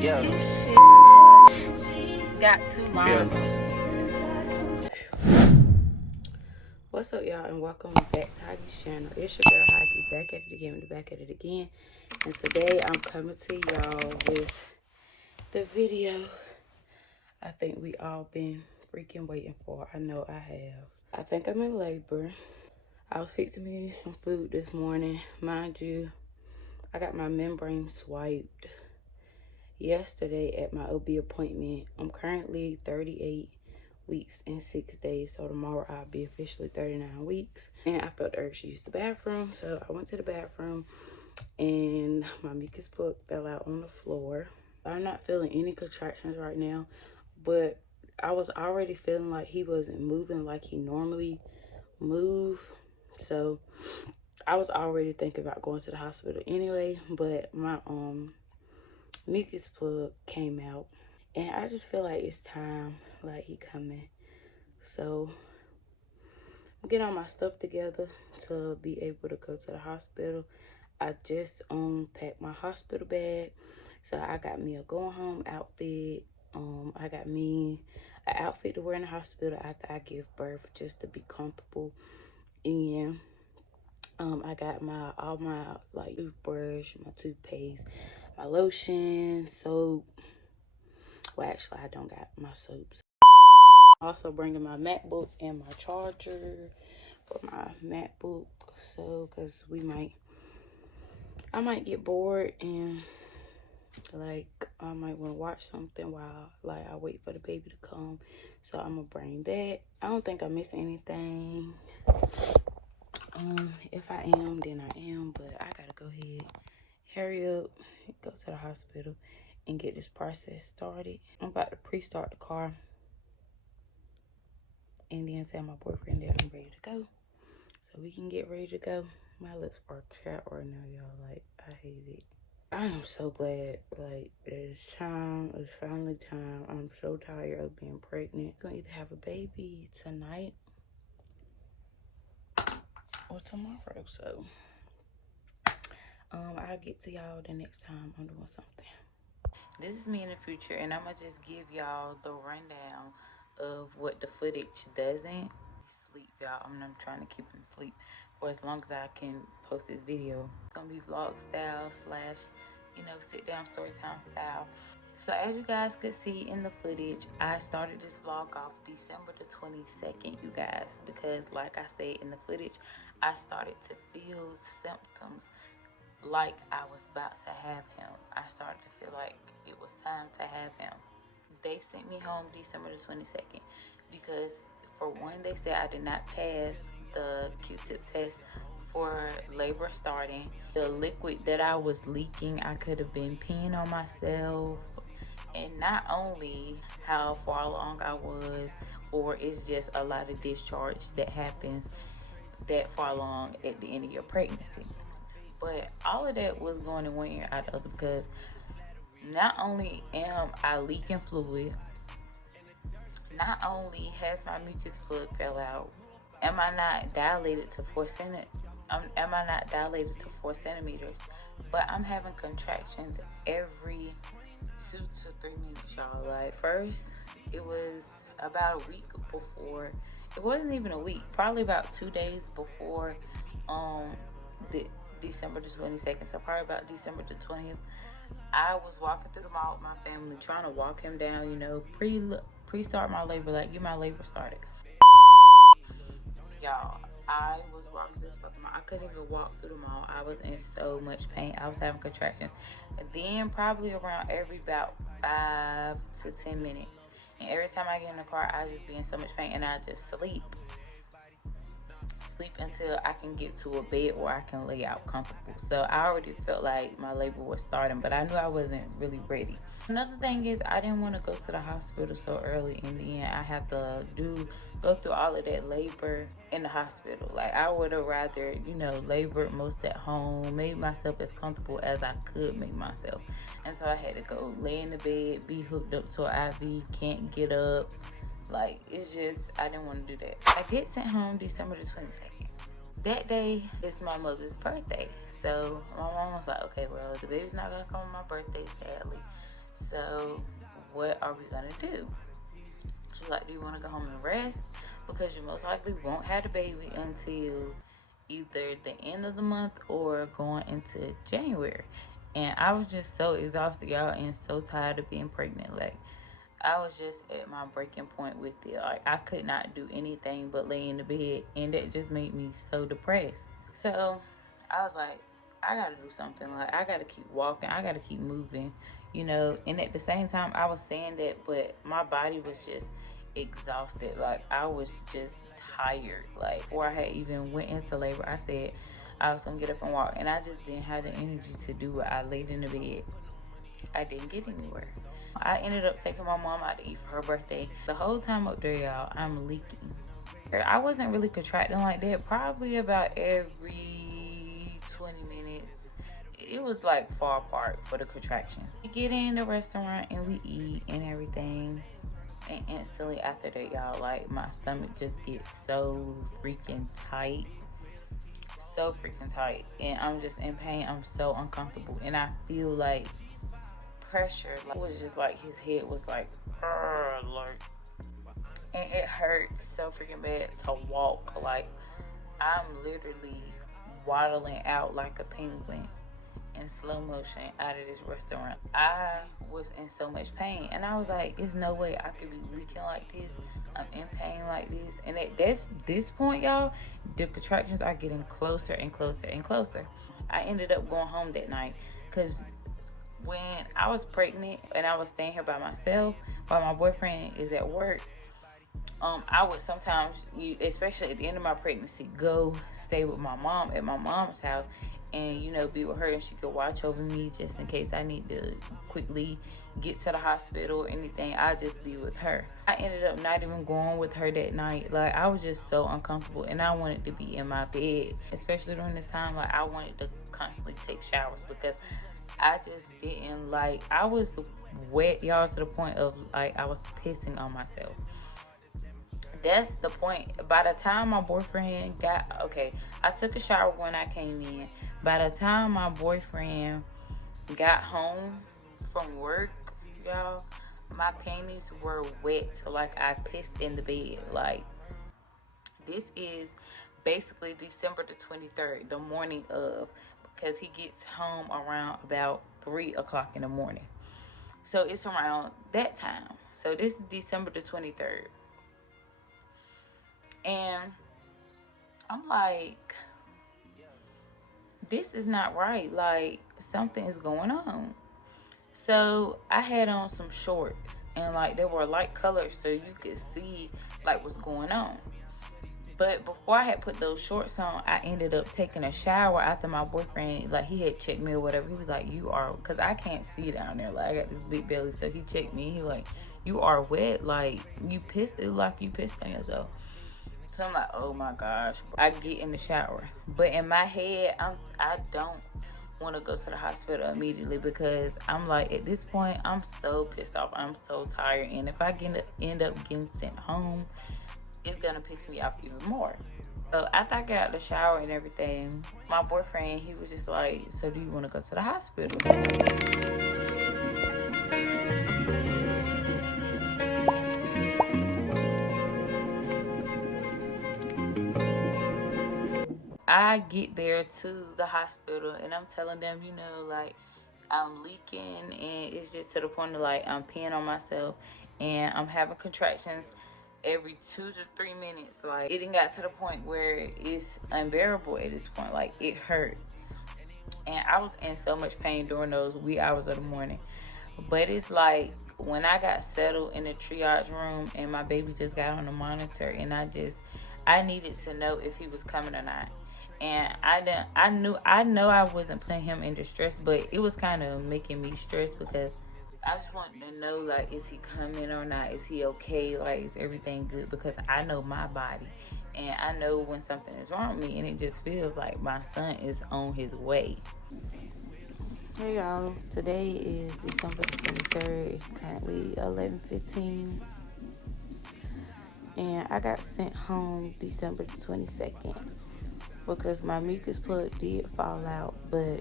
Yeah. This shit got too long. Yeah. What's up, y'all, and welcome back to Hagi's channel. It's your girl Hagi, back at it again. And today I'm coming to y'all with the video I think we all been freaking waiting for. I know I have. I think I'm in labor. I was fixing me some food this morning. Mind you, I got my membrane swiped yesterday at my OB appointment. I'm currently 38 weeks and 6 days, so tomorrow I'll be officially 39 weeks. And I felt the urge to use the bathroom, so I went to the bathroom and my mucus plug fell out on the floor. I'm not feeling any contractions right now, but I was already feeling like he wasn't moving like he normally move, so I was already thinking about going to the hospital anyway. But my mucus plug came out, and I just feel like it's time, like he coming. So I'm getting all my stuff together to be able to go to the hospital. I just packed my hospital bag, so I got me a going home outfit. I got me an outfit to wear in the hospital after I give birth, just to be comfortable. And I got all my like toothbrush, my toothpaste, my lotion, soap. Well, actually, I don't got my soaps. Also bringing my MacBook and my charger for my MacBook, so because I might get bored and like I might want to watch something while like I wait for the baby to come. So I'm gonna bring that. I don't think I missed anything. If I am, then I am, but I gotta go ahead, hurry up, go to the hospital and get this process started. I'm about to pre-start the car and then tell my boyfriend that I'm ready to go, so we can get ready to go. My lips are chapped right now, y'all. Like, I hate it. I am so glad, like, it's time. It's finally time. I'm so tired of being pregnant. I'm gonna either have a baby tonight or tomorrow, so I'll get to y'all the next time I'm doing something. This is me in the future, and I'm gonna just give y'all the rundown of what the footage doesn't. Sleep, y'all. I'm trying to keep him asleep for as long as I can post this video. It's gonna be vlog style slash, sit down story time style. So as you guys could see in the footage, I started this vlog off December the 22nd, you guys, because like I said in the footage, I started to feel symptoms like I was about to have him. I started to feel like it was time to have him. They sent me home December the 22nd because, for one, they said I did not pass the Q-tip test for labor starting. The liquid that I was leaking, I could have been peeing on myself. And not only how far along I was, or it's just a lot of discharge that happens that far along at the end of your pregnancy. But all of that was going in one ear out the other, because not only am I leaking fluid, not only has my mucus plug fell out, am I not dilated to 4 centimeters, but I'm having contractions every 2 to 3 minutes, y'all. Like, first, it was about a week before. It wasn't even a week, probably about 2 days before the December the 22nd, so probably about December the 20th. I was walking through the mall with my family, trying to walk him down, pre-start my labor, like get my labor started. Y'all, I was walking through the mall. I couldn't even walk through the mall. I was in so much pain. I was having contractions. And then probably around about 5 to 10 minutes. And every time I get in the car, I just be in so much pain, and I just sleep until I can get to a bed where I can lay out comfortable. So I already felt like my labor was starting, but I knew I wasn't really ready. Another thing is, I didn't want to go to the hospital so early. In the end, I have to go through all of that labor in the hospital. Like, I would have rather, labored most at home, made myself as comfortable as I could make myself. And so I had to go lay in the bed, be hooked up to an IV, can't get up. Like, it's just, I didn't want to do that. I get sent home December the 22nd. That day is my mother's birthday. So my mom was like, okay, well, the baby's not going to come on my birthday, sadly. So what are we gonna do? She was like, do you want to go home and rest? Because you most likely won't have the baby until either the end of the month or going into January. And I was just so exhausted, y'all, and so tired of being pregnant. Like, I was just at my breaking point with it. Like, I could not do anything but lay in the bed, and that just made me so depressed. So I was like, I gotta do something. Like, I gotta keep walking, I gotta keep moving, you know. And at the same time, I was saying that, but my body was just exhausted. Like, I was just tired. Like, before I had even went into labor, I said I was gonna get up and walk, and I just didn't have the energy to do it. I laid in the bed. I didn't get anywhere. I ended up taking my mom out to eat for her birthday. The whole time up there, y'all, I'm leaking. I wasn't really contracting like that. Probably about every 20 minutes. It was like far apart for the contractions. We get in the restaurant and we eat and everything. And instantly after that, y'all, like, my stomach just gets so freaking tight. So freaking tight. And I'm just in pain. I'm so uncomfortable. And I feel like pressure. Like, it was just like his head was like, like, and it hurt so freaking bad to walk. Like, I'm literally waddling out like a penguin in slow motion out of this restaurant. I was in so much pain, and I was like, there's no way I could be leaking like this. I'm in pain like this. And at this point, y'all, the contractions are getting closer and closer and closer. I ended up going home that night because when I was pregnant and I was staying here by myself while my boyfriend is at work, I would sometimes, especially at the end of my pregnancy, go stay with my mom at my mom's house and, you know, be with her, and she could watch over me just in case I need to quickly get to the hospital or anything. I'll just be with her. I ended up not even going with her that night. Like, I was just so uncomfortable, and I wanted to be in my bed, especially during this time. Like, I wanted to constantly take showers because I just didn't like, I was wet, y'all, to the point of, like, I was pissing on myself. That's the point. By the time my boyfriend I took a shower when I came in. By the time my boyfriend got home from work, y'all, my panties were wet. Like, I pissed in the bed. Like, this is basically December the 23rd, the morning of, because he gets home around about 3 o'clock in the morning. So it's around that time. So this is December the 23rd. And I'm like, this is not right. Like, something is going on. So I had on some shorts, and like, they were light colors so you could see like what's going on. But before I had put those shorts on, I ended up taking a shower after my boyfriend, like, he had checked me or whatever. He was like, you are, because I can't see down there. Like, I got this big belly. So he checked me. He was like, you are wet. Like, you pissed. It like you pissed on yourself. So I'm like, oh my gosh. I get in the shower. But in my head, I don't want to go to the hospital immediately because I'm like, at this point, I'm so pissed off. I'm so tired. And if I end up getting sent home, it's going to piss me off even more. So after I got out the shower and everything, my boyfriend, he was just like, so do you want to go to the hospital? I get there to the hospital and I'm telling them, you know, like, I'm leaking and it's just to the point of, like, I'm peeing on myself and I'm having contractions every 2 to 3 minutes. Like, it done got to the point where it's unbearable at this point. Like, it hurts. And I was in so much pain during those wee hours of the morning. But it's like, when I got settled in the triage room and my baby just got on the monitor, and I needed to know if he was coming or not. And I know I wasn't putting him in distress, but it was kind of making me stressed because I just wanted to know, like, is he coming or not? Is he okay? Like, is everything good? Because I know my body, and I know when something is wrong with me, and it just feels like my son is on his way. Hey y'all, today is December the 23rd. It's currently 11:15, and I got sent home December the 22nd because my mucus plug did fall out, but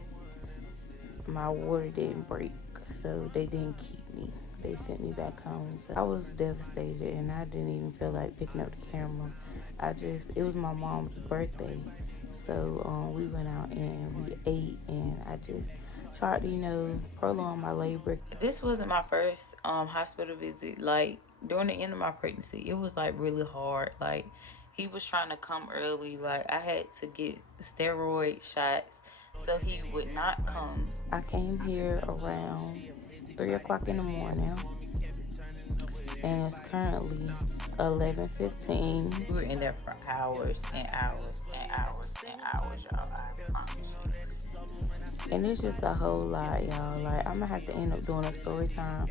my water didn't break. so they didn't keep me. They sent me back home. So I was devastated, and I didn't even feel like picking up the camera. It was my mom's birthday, so we went out and we ate, and I just tried to, prolong my labor. This wasn't my first hospital visit. Like, during the end of my pregnancy, it was like really hard. Like, he was trying to come early. Like, I had to get steroid shots, so he would not come. I came here around 3 o'clock in the morning, and it's currently 11:15. We were in there for hours and hours and hours and hours, y'all. I promise you. And it's just a whole lot, y'all. Like, I'm gonna have to end up doing a story time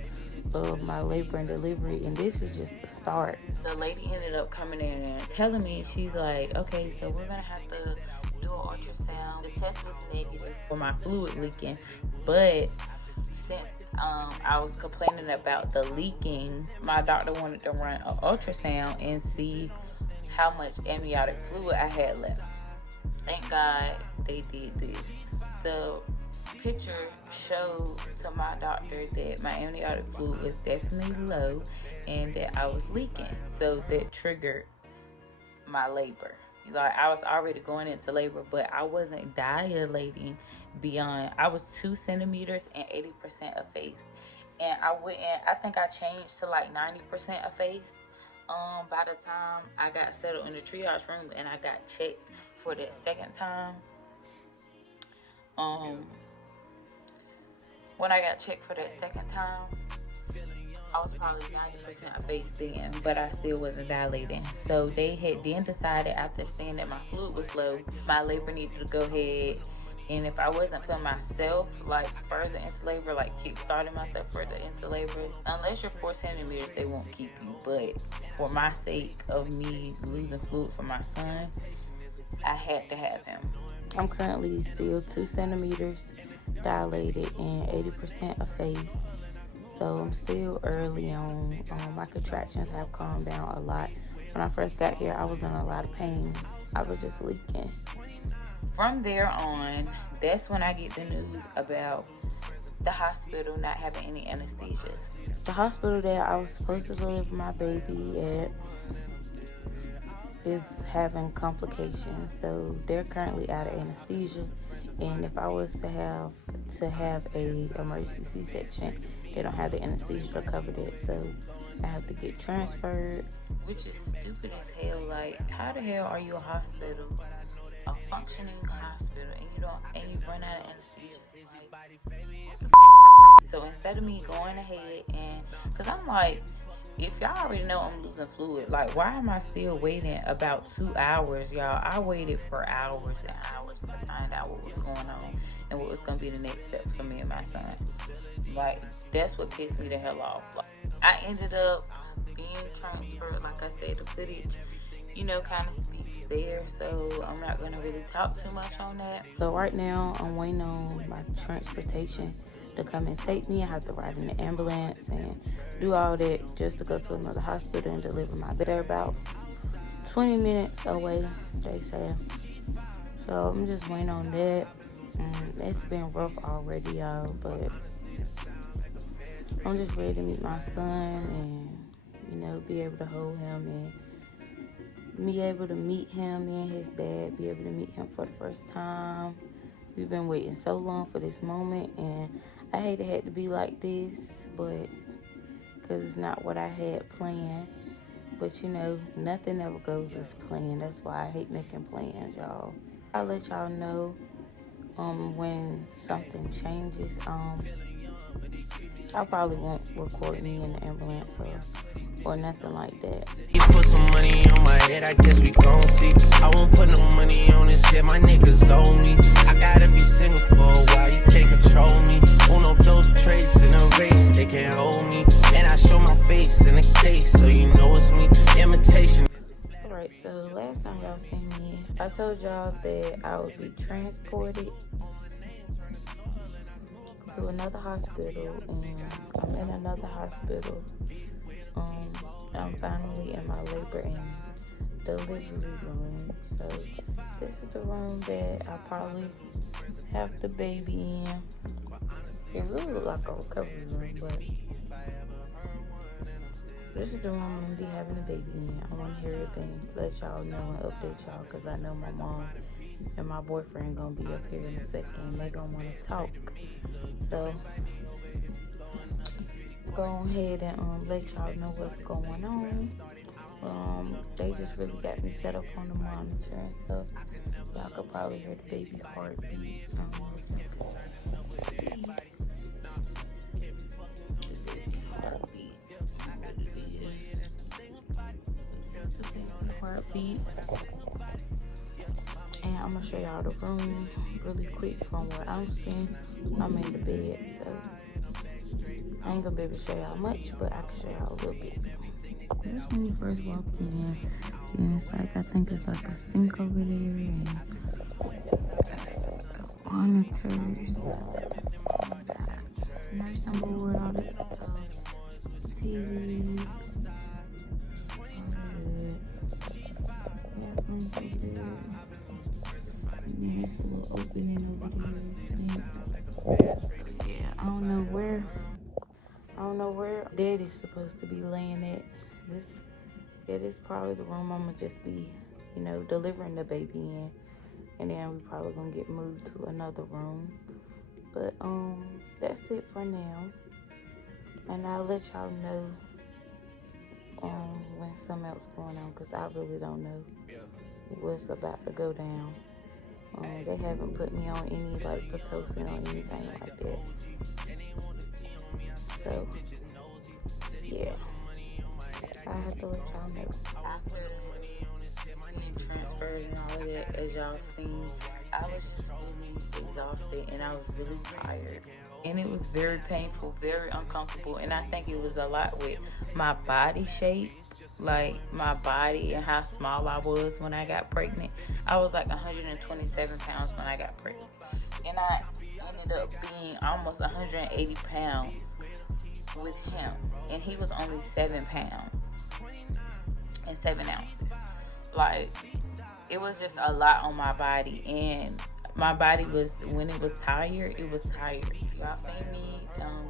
of my labor and delivery, and this is just the start. The lady ended up coming in and telling me, she's like, okay, so we're gonna have to do an ultrasound. The test was negative for my fluid leaking, but since I was complaining about the leaking, my doctor wanted to run an ultrasound and see how much amniotic fluid I had left. Thank God they did this. The picture showed to my doctor that my amniotic fluid was definitely low and that I was leaking. So that triggered my labor. Like, I was already going into labor, but I wasn't dilating beyond. I was 2 centimeters and 80% of face. And I think I changed to like 90% of face by the time I got settled in the triage room and I got checked for that second time. When I got checked for that second time, I was probably 90% of face then, but I still wasn't dilating. So they had then decided, after seeing that my fluid was low, my labor needed to go ahead. And if I wasn't putting myself like further into labor, like kick-starting myself further into labor, unless you're 4 centimeters, they won't keep you. But for my sake of me losing fluid for my son, I had to have him. I'm currently still 2 centimeters dilated and 80% of face. So I'm still early on. My contractions have calmed down a lot. When I first got here, I was in a lot of pain. I was just leaking. From there on, that's when I get the news about the hospital not having any anesthesia. The hospital that I was supposed to deliver my baby at is having complications, so they're currently out of anesthesia. And if I was to have a emergency C-section, they don't have the anesthesia to cover that, so I have to get transferred, which is stupid as hell. Like, how the hell are you a hospital, a functioning hospital, and you run out of anesthesia? So instead of me going ahead because I'm like, if y'all already know I'm losing fluid, like, why am I still waiting about 2 hours, y'all? I waited for hours and hours to find out what was going on and what was going to be the next step for me and my son. Like, that's what pissed me the hell off. Like, I ended up being transferred. Like I said, the footage, kind of speaks there, so I'm not going to really talk too much on that. So right now, I'm waiting on my transportation to come and take me. I have to ride in the ambulance and do all that just to go to another hospital and deliver my baby. They're about 20 minutes away, they say. So I'm just waiting on that. It's been rough already, y'all, but I'm just ready to meet my son and, be able to hold him and be able to meet him and his dad, be able to meet him for the first time. We've been waiting so long for this moment, and I hate it had to be like this, but because it's not what I had planned. But nothing ever goes as planned. That's why I hate making plans, y'all. I'll let y'all know when something changes. I probably won't record me in the ambulance or nothing like that. You put some money on my head, I guess we gon' see. I won't put no money on this shit, my niggas owe me. I gotta be single for a while, you can't control me. Uno, those traits in a race, they can't hold me. And I show my face in a case, so you know it's me. Imitation. Alright, so last time y'all seen me, I told y'all that I would be transported to another hospital, and I'm in another hospital. I'm finally in my labor and delivery room. So this is the room that I probably have the baby in. It really look like a recovery room, but this is the room I'm gonna be having a baby in. I want to hear everything, let y'all know and update y'all, because I know my mom and my boyfriend gonna be up here in a second and they gonna want to talk. So go ahead and let y'all know what's going on. They just really got me set up on the monitor and stuff. Y'all could probably hear the baby heartbeat. See the baby's heartbeat. What it is. It's the baby heartbeat. And I'm gonna show y'all the room really quick from what I'm seeing. I'm in the bed, so I ain't gonna be able to show y'all much, but I can show y'all a little bit. This when you first walk in, and it's like, I think it's like a sink over there, and the monitors, nursing board, all that stuff, TV, bathroom's over there, and then it's a little opening over there, sink. So yeah, I don't know where Daddy's supposed to be laying at. This is probably the room I'm gonna just be, delivering the baby in, and then we probably gonna get moved to another room. But that's it for now, and I'll let y'all know when something else going on, because I really don't know what's about to go down. They haven't put me on any like Pitocin or anything like that. So yeah, I have to let y'all know. After transferred and all of that, as y'all seen, I was just really exhausted and I was really tired. And it was very painful, very uncomfortable. And I think it was a lot with my body shape, like my body and how small I was when I got pregnant. I was like 127 pounds when I got pregnant. And I ended up being almost 180 pounds with him. And he was only 7 pounds and 7 ounces. Like, it was just a lot on my body. And my body was, when it was tired, it was tired. Y'all seen me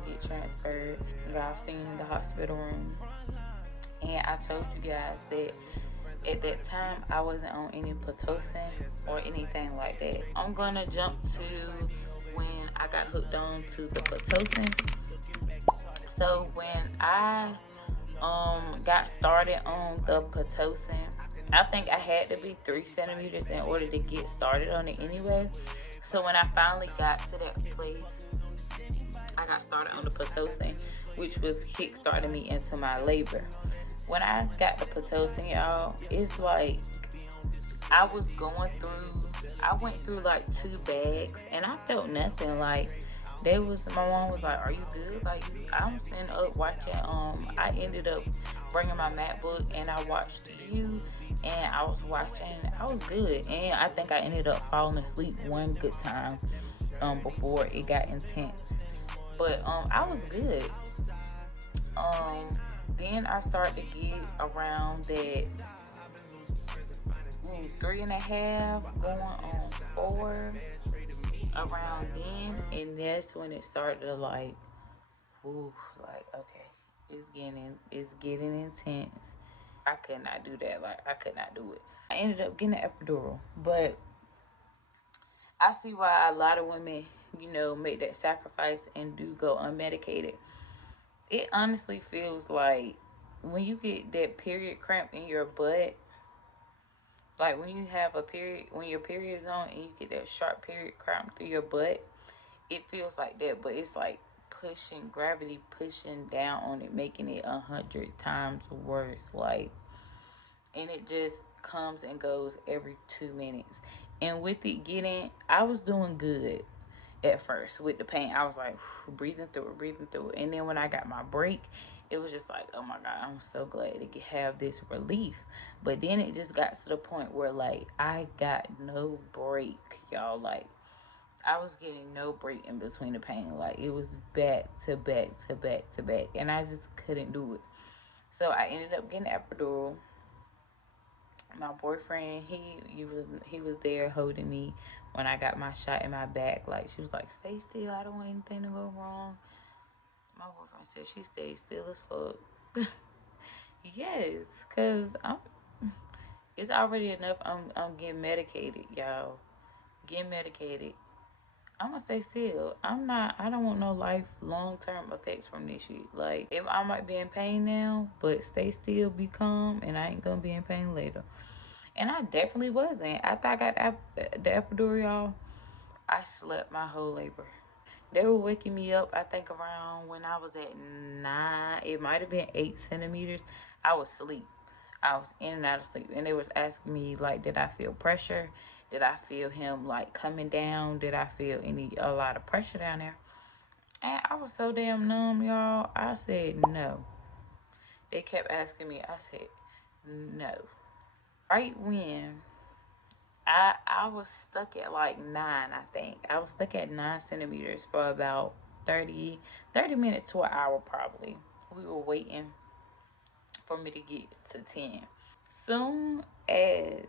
get transferred. Y'all seen the hospital room. And I told you guys that at that time, I wasn't on any Pitocin or anything like that. I'm gonna jump to when I got hooked on to the Pitocin. So when I got started on the Pitocin, I think I had to be 3 centimeters in order to get started on it anyway. So when I finally got to that place, I got started on the Pitocin, which was kick-starting me into my labor. When I got the Pitocin, y'all, it's like I went through like 2 bags and I felt nothing. Like, my mom was like, "Are you good?" Like, I'm sitting up watching, I ended up bringing my MacBook and I watched you, and I was good. And I think I ended up falling asleep one good time, before it got intense. But, I was good. Then I started to get around that 3.5 going on 4 around then, and that's when it started to like okay, it's getting intense. I could not do that. Like, I could not do it. I ended up getting an epidural, but I see why a lot of women, make that sacrifice and do go unmedicated. It honestly feels like when you get that period cramp in your butt, like when you have when your period is on and you get that sharp period cramp through your butt, it feels like that, but it's like gravity pushing down on it, making it 100 times worse. Like, and it just comes and goes every 2 minutes. And with it I was doing good at first with the pain. I was like breathing through it. And then when I got my break, it was just like, oh my God, I'm so glad to have this relief. But then it just got to the point where like I got no break, y'all. Like, I was getting no break in between the pain. Like, it was back to back to back to back, and I just couldn't do it. So I ended up getting an epidural. My boyfriend, he was there holding me when I got my shot in my back. Like, she was like, stay still, I don't want anything to go wrong. My boyfriend said she stayed still as fuck. Yes, cause it's already enough. I'm getting medicated, y'all. Getting medicated. I'm gonna stay still. I don't want no long term effects from this shit. Like, if I might be in pain now, but stay still, be calm, and I ain't gonna be in pain later. And I definitely wasn't. After I got the epidural, y'all, I slept my whole labor. They were waking me up, I think, around when I was at 9. It might have been 8 centimeters. I was asleep. I was in and out of sleep. And they was asking me, like, did I feel pressure? Did I feel him, like, coming down? Did I feel a lot of pressure down there? And I was so damn numb, y'all. I said no. They kept asking me. I said no. Right when I was stuck at like 9, I think. I was stuck at 9 centimeters for about 30 minutes to an hour probably. We were waiting for me to get to 10. Soon as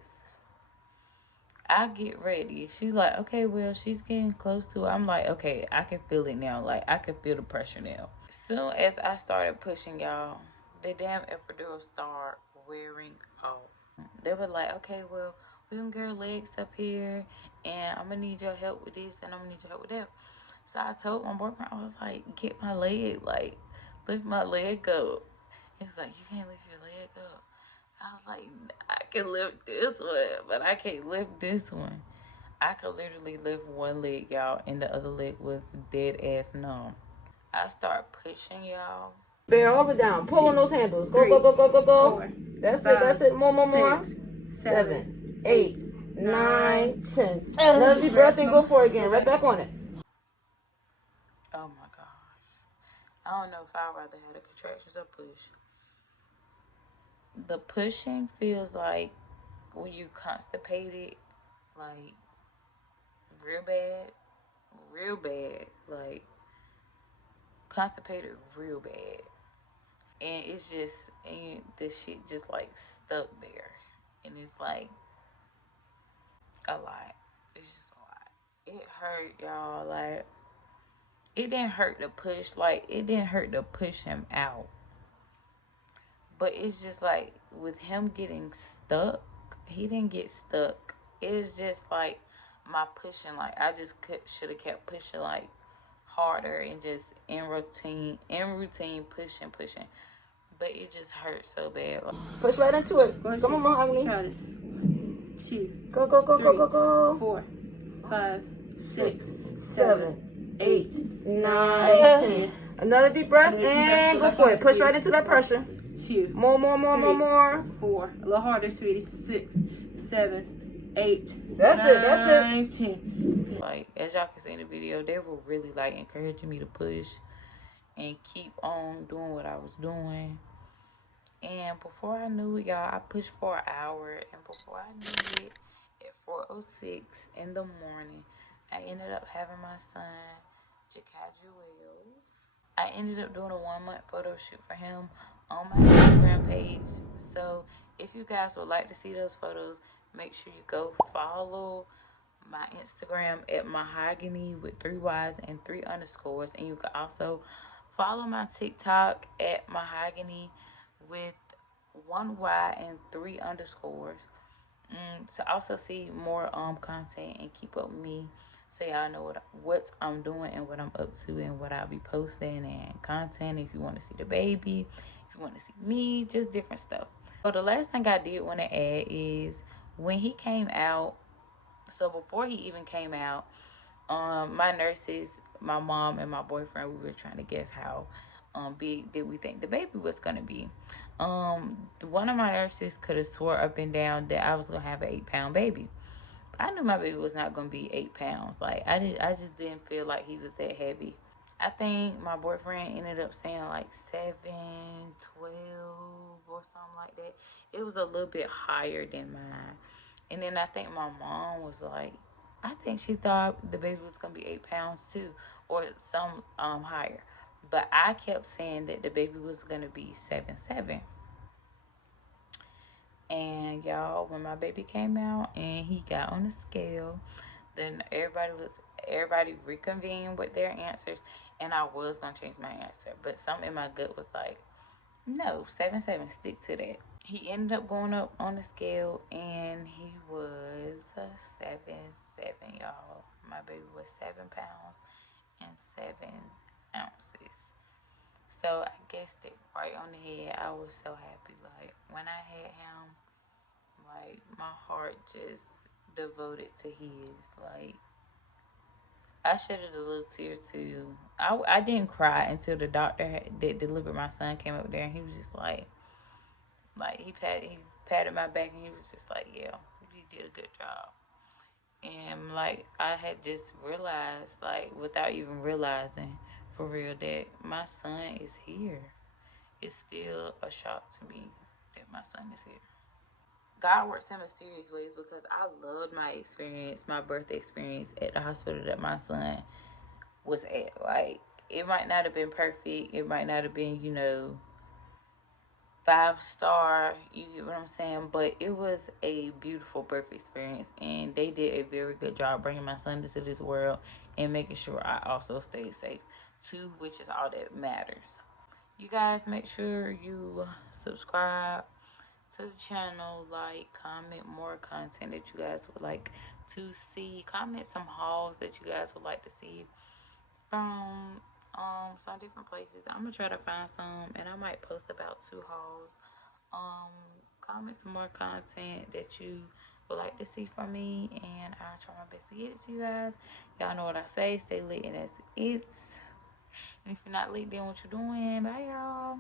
I get ready, she's like, okay, well, she's getting close to it. I'm like, okay, I can feel it now. Like, I can feel the pressure now. Soon as I started pushing, y'all, the damn epidural started wearing off. They were like, okay, well, we gonna get her legs up here, and I'm gonna need your help with this, and I'm gonna need your help with that. So I told my boyfriend, I was like, get my leg, like, lift my leg up. He was like, you can't lift your leg up. I was like, I can lift this one, but I can't lift this one. I could literally lift one leg, y'all, and the other leg was dead ass numb. I start pushing, y'all. Bear all the way down. Pull on those handles. Go, go, go, go, go, go. That's it, that's it. More, more, more. 7, 8, 9, 10. Another deep breath and go for it again. Right back on it. Oh my gosh. I don't know if I'd rather have the contractions or push. The pushing feels like when you constipated, like real bad, like constipated real bad. And it's just, and the shit just like stuck there. And it's like a lot. It's just a lot. It hurt, y'all. Like, it didn't hurt to push. Like, it didn't hurt to push him out. But it's just like, with him getting stuck, he didn't get stuck. It's just like my pushing. Like, I just should have kept pushing like harder and just in routine, pushing. But it just hurt so bad. Like, Push right into it. Come on, Mahogany. 2. Go, go, go, go, go, go. 4, 5, 6, 7, 8, 9, 10. Another deep breath and go for it. Push right into that pressure. 2. More. 4. A little harder, sweetie. 6, 7, 8. That's it. 10. like, as y'all can see in the video, they were really like encouraging me to push and keep on doing what I was doing. And before I knew it, y'all, I pushed for an hour. And before I knew it, at 4:06 in the morning, I ended up having my son, Jakaji Wells. I ended up doing a 1-month photo shoot for him on my Instagram page. So if you guys would like to see those photos, make sure you go follow my Instagram at Mahogany with 3 Y's and 3 underscores. And you can also follow my TikTok at Mahogany with 1 Y and 3 underscores. To also see more content and keep up with me, so y'all know what I'm doing and what I'm up to and what I'll be posting and content. If you want to see the baby, if you want to see me, just different stuff. So the last thing I did want to add is when he came out. So before he even came out, my nurses, my mom and my boyfriend, we were trying to guess how big did we think the baby was gonna be. One of my nurses could have swore up and down that I was gonna have an 8-pound baby. I knew my baby was not gonna be 8 pounds. Like, I just didn't feel like he was that heavy. I think my boyfriend ended up saying like 7, 12 or something like that. It was a little bit higher than mine. And then I think my mom was like, I think she thought the baby was gonna be 8 pounds too, or some higher. But I kept saying that the baby was gonna be 7'7". And y'all, when my baby came out and he got on the scale, then everybody reconvened with their answers, and I was gonna change my answer, but something in my gut was like, no, 7.7, stick to that. He ended up going up on the scale, and he was 7.7, y'all. My baby was 7 pounds and 7 ounces. So I guessed it right on the head. I was so happy. Like, when I had him, like, my heart just devoted to his. Like, I shedded a little tear too. I didn't cry until the doctor that delivered my son came up there, and he was just like he patted my back, and he was just like, yeah, you did a good job. And like, I had just realized, like, without even realizing for real, that my son is here. It's still a shock to me that my son is here. God works in mysterious ways, because I loved my experience, my birth experience at the hospital that my son was at. Like, it might not have been perfect. It might not have been, 5-star. You get what I'm saying? But it was a beautiful birth experience, and they did a very good job bringing my son into this world and making sure I also stayed safe too, which is all that matters. You guys, make sure you subscribe to the channel, like, comment more content that you guys would like to see, comment some hauls that you guys would like to see from some different places. I'm gonna try to find some, and I might post about 2 hauls. Comment some more content that you would like to see from me, and I'll try my best to get it to you guys. Y'all know what I say, stay lit, and that's it. And if you're not lit, then what you doing? Bye, y'all.